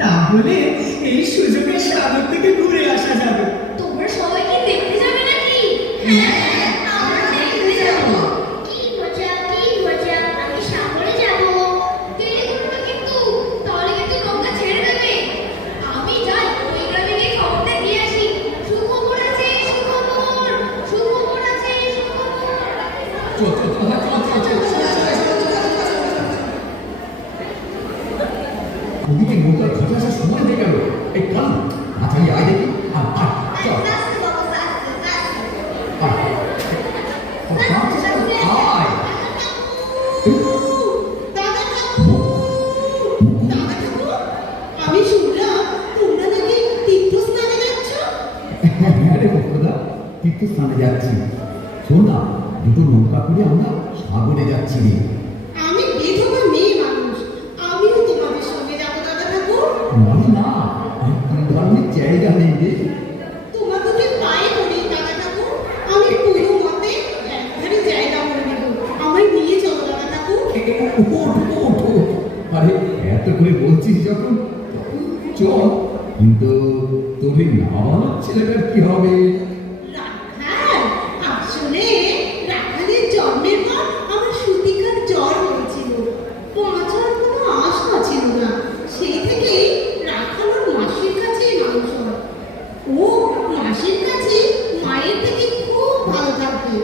তাহলে এই সুযোগে সাগর থেকে ঘুরে আসা যাবে। তোমরা সবাই কি দেখতে যাবে নাকি? হ্যাঁ, আমরা দেখতে যাব। কি মজা, কি মজা! আমি সাগরে যাব। দেরি করো না কিন্তু, তাহলে কিন্তু নৌকা ছেড়ে দেবে। আমি যাই, ওই গ্রামে গিয়ে খবরটা দিয়ে আসি। সুখবর আছে, সুখবর! সুখবর আছে, সুখবর! ওদিকে নৌকার কাছে আসার সময় হয়ে গেল। এই কাল আচ্ছা আয় দেখি। চল আয়। আমি শুনলাম তোমরা নাকি তীর্থস্থানে যাচ্ছ। হ্যাঁ রে বকুদা, তীর্থস্থানে যাচ্ছি। শোন না, দুটো নৌকা করে আমরা সাগরে যাচ্ছি রে। আমি বিধবা মেয়ে মানুষ, আমিও তোমাদের সঙ্গে যাবো দাদা ঠাকুর। না, এই ধরনের জায়গা নেই রে। তোমাদেরকে পায়ে পড়ি দাদা ঠাকুর, আমি কোনো মতে একবারই জায়গা করে নেব। আমায় নিয়ে চলো দাদা ঠাকুর। ওঠো। আরে এত করে বলছিস যখন চল, কিন্তু তোর এই নাবালক ছেলেটার কি হবে? রাখাল, আসলে রাখালের জন্মের পর আমার সুতিকার জ্বর হয়েছিল। বাঁচার কোনো আশা ছিল না। সেই থেকেই রাখাল ওর মাসির কাছে মানুষ হয়। ও মাসির কাছে মায়ের থেকে খুব ভালো থাকবে।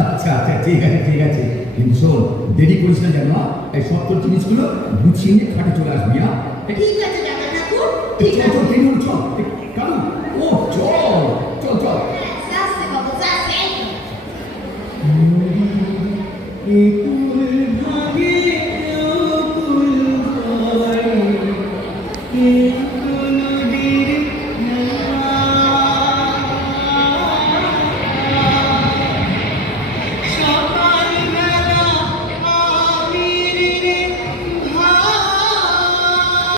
আচ্ছা ঠিক আছে, কিন্তু শোন, দেরি করিস না যেন। এই সব তোর জিনিসগুলো গুছিয়ে নিয়ে খাটে চলে আসবি। ঠিক আছে দাদা ঠাকুর, ঠিক আছে। চল কালু, ও চল।